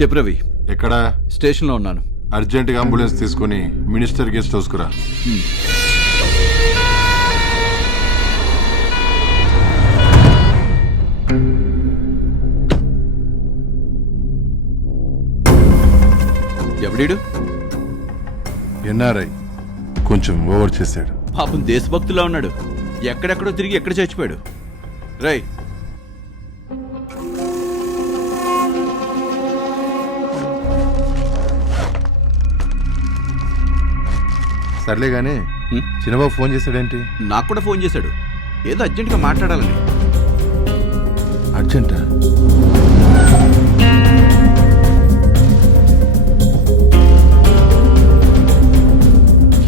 చెప్పు రవి. ఎక్కడ? స్టేషన్లో ఉన్నాను. అర్జెంటుగా అంబులెన్స్ తీసుకుని మినిస్టర్ గెస్ట్ హౌస్ కురా. ఎవడీడు? ఎన్ఆర్ఐ కొంచెం ఓవర్ చేశాడు. పాపం దేశభక్తులా ఉన్నాడు. ఎక్కడెక్కడో తిరిగి ఎక్కడ చచ్చిపోయాడు. రై, సర్లే గానీ చిన్నబాబు ఫోన్ చేశాడేంటి? నాకు కూడా ఫోన్ చేశాడు. ఏదో అర్జెంటుగా మాట్లాడాలని. అర్జెంటా?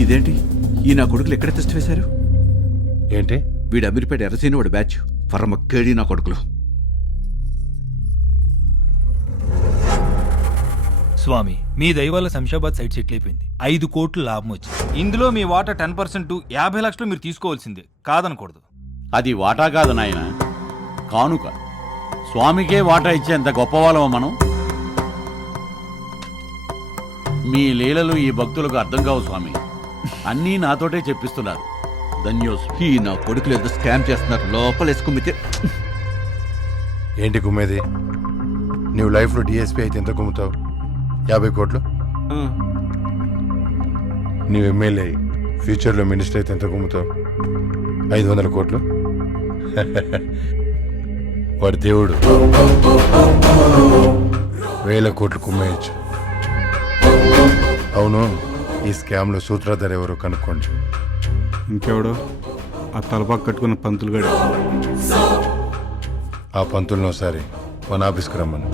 ఇదేంటి, ఈ నా కొడుకులు ఎక్కడ టెస్ట్ వేశారు? ఏంటి? వీడు అమీర్పేట ఎర్రసీని వాడు బ్యాచ్. పరమ కేడి నా కొడుకులు. స్వామి, మీ దయవల్ల శంషాబాద్ సైట్ సెటిల్ అయిపోయింది. 5 కోట్లు లాభం వచ్చింది. ఇందులో మీ వాటా 10%, 50 లక్షలు మీరు తీసుకోవాల్సిందే, కాదనకూడదు. అది వాటా కాదు నాయన, కానుక. స్వామికే వాటా ఇచ్చేంత గొప్పవాళ్ళమా మనం? మీ లీలలు ఈ భక్తులకు అర్థం కావు స్వామి. అన్నీ నాతోటే చెప్పిస్తున్నారు. ధన్యోస్. ఈ నా కొడుకులు ఏదో స్కామ్ చేస్తున్నారు. లోపలేసుకుమ్మితే. ఏంటి కుమ్మేది? నువ్వు లైఫ్లో డిఎస్పీ అయితే ఎంత కుమ్ముతావు? 50 కోట్లు. నువ్వు ఎమ్మెల్యే అయి ఫ్యూచర్లో మినిస్టర్ అయితే ఎంత కుమ్ముతావు? 500 కోట్లు. వాడి దేవుడు 1000 కోట్లు కుమ్మేయచ్చు. అవును, ఈ స్కామ్లో సూత్రధారి ఎవరో కనుక్కోండి. ఇంకెవడో? ఆ తలపాకు కట్టుకున్న పంతులు గడు. ఆ పంతులను ఒకసారి మన ఆఫీస్కి రమ్మను.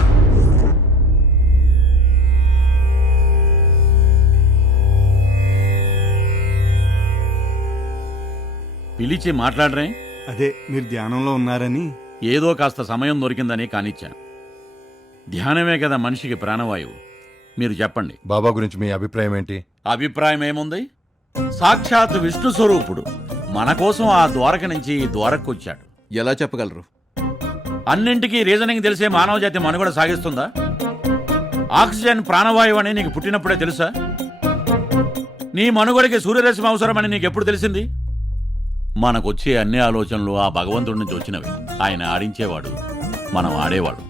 పిలిచి మాట్లాడరే? అదే మీరు ధ్యానంలో ఉన్నారని. ఏదో కాస్త సమయం దొరికిందని కానిచ్చాను. ధ్యానమే కదా మనిషికి ప్రాణవాయువు. మీరు చెప్పండి, బాబా గురించి మీ అభిప్రాయం ఏంటి? అభిప్రాయం ఏముంది? సాక్షాత్ విష్ణు స్వరూపుడు మన కోసం ఆ ద్వారక నుంచి ఈ ద్వారకు వచ్చాడు. ఎలా చెప్పగలరు? అన్నింటికీ రీజనింగ్ తెలిసే మానవ జాతి మనుగడ సాగిస్తుందా? ఆక్సిజన్ ప్రాణవాయువు అని నీకు పుట్టినప్పుడే తెలుసా? నీ మనుగడకి సూర్యరశ్మి అవసరమని నీకు ఎప్పుడు తెలిసింది? మనకొచ్చే అన్ని ఆలోచనలు ఆ భగవంతుడి నుంచి వచ్చినవి. ఆయన ఆడించేవాడు, మనం ఆడేవాడు.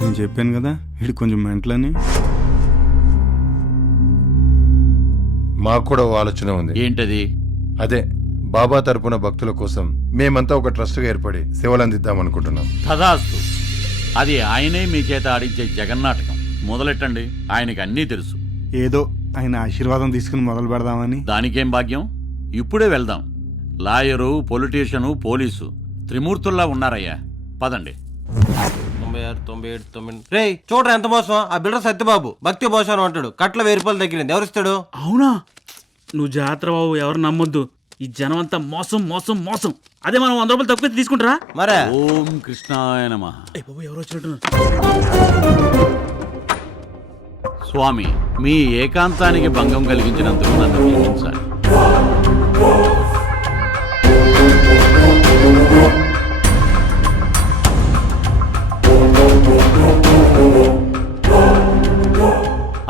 నేను చెప్పాను కదా వీడు కొంచెం మెంటలని. మాకు కూడా ఓ ఆలోచన ఉంది. ఏంటది? అదే, బాబా తరపున భక్తుల కోసం మేమంతా ఒక ట్రస్ట్గా ఏర్పడి సేవలు అందిద్దాం అనుకుంటున్నాం. తదాస్తు. అది ఆయనే మీ చేత ఆడించే జగన్నాటకం. మొదలెట్టండి, ఆయనకి అన్నీ తెలుసు. ఏదో ఆయన ఆశీర్వాదం తీసుకుని మొదలు పెడదామని. దానికేం భాగ్యం? ఇప్పుడే వెళ్దాం. లాయరు, పొలిటీషియను, పోలీసు త్రిమూర్తుల్లా ఉన్నారయ్యా. పదండి. 96, 97, 90. రే చూడరా ఎంత మోసం. ఆ బిల్డర్ సత్యబాబు భక్తి భోషాను అంటాడు. కట్ల 1000 రూపాయలు తగ్గిలింది. ఎవరిస్తాడు? అవునా? నువ్వు జాగ్రత్త బాబు, ఎవరు నమ్మొద్దు. ఈ జనం అంతా మోసం మోసం మోసం. అదే మనం 100 రూపాయలు తక్కువ తీసుకుంటారా? మరే. ఓం కృష్ణాయ నమః. బాబు ఎవరు వచ్చినట్టు. స్వామి, మీ ఏకాంతానికి భంగం కలిగించినందుకు నన్ను క్షమించాలి.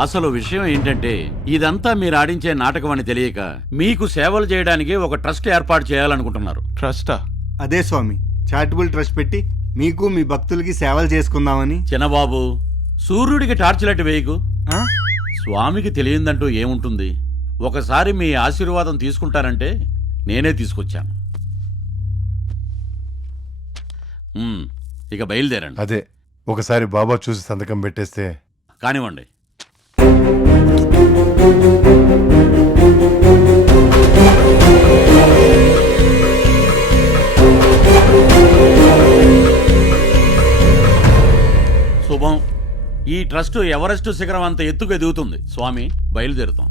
అసలు విషయం ఏంటంటే, ఇదంతా మీరు ఆడించే నాటకం అని తెలియక మీకు సేవలు చేయడానికి ఒక ట్రస్ట్ ఏర్పాటు చేయాలనుకుంటున్నారు. ట్రస్టా? అదే స్వామి, చారిటబుల్ ట్రస్ట్ పెట్టి మీకు మీ భక్తులకి సేవలు చేసుకుందామని. చిన్నబాబు, సూర్యుడికి టార్చ్ లైట్ వేయకు. ఆ? స్వామికి తెలియందంటూ ఏముంటుంది? ఒకసారి మీ ఆశీర్వాదం తీసుకుంటారంటే నేనే తీసుకొచ్చాను. ఇక బయలుదేరండి. అదే, ఒకసారి బాబా చూసి సంతకం పెట్టేస్తే. కానివ్వండి. శుభం. ఈ ట్రస్ట్ ఎవరెస్ట్ శిఖరం అంత ఎత్తుకు ఎదుగుతుంది. స్వామి, బయలుదేరుతాం.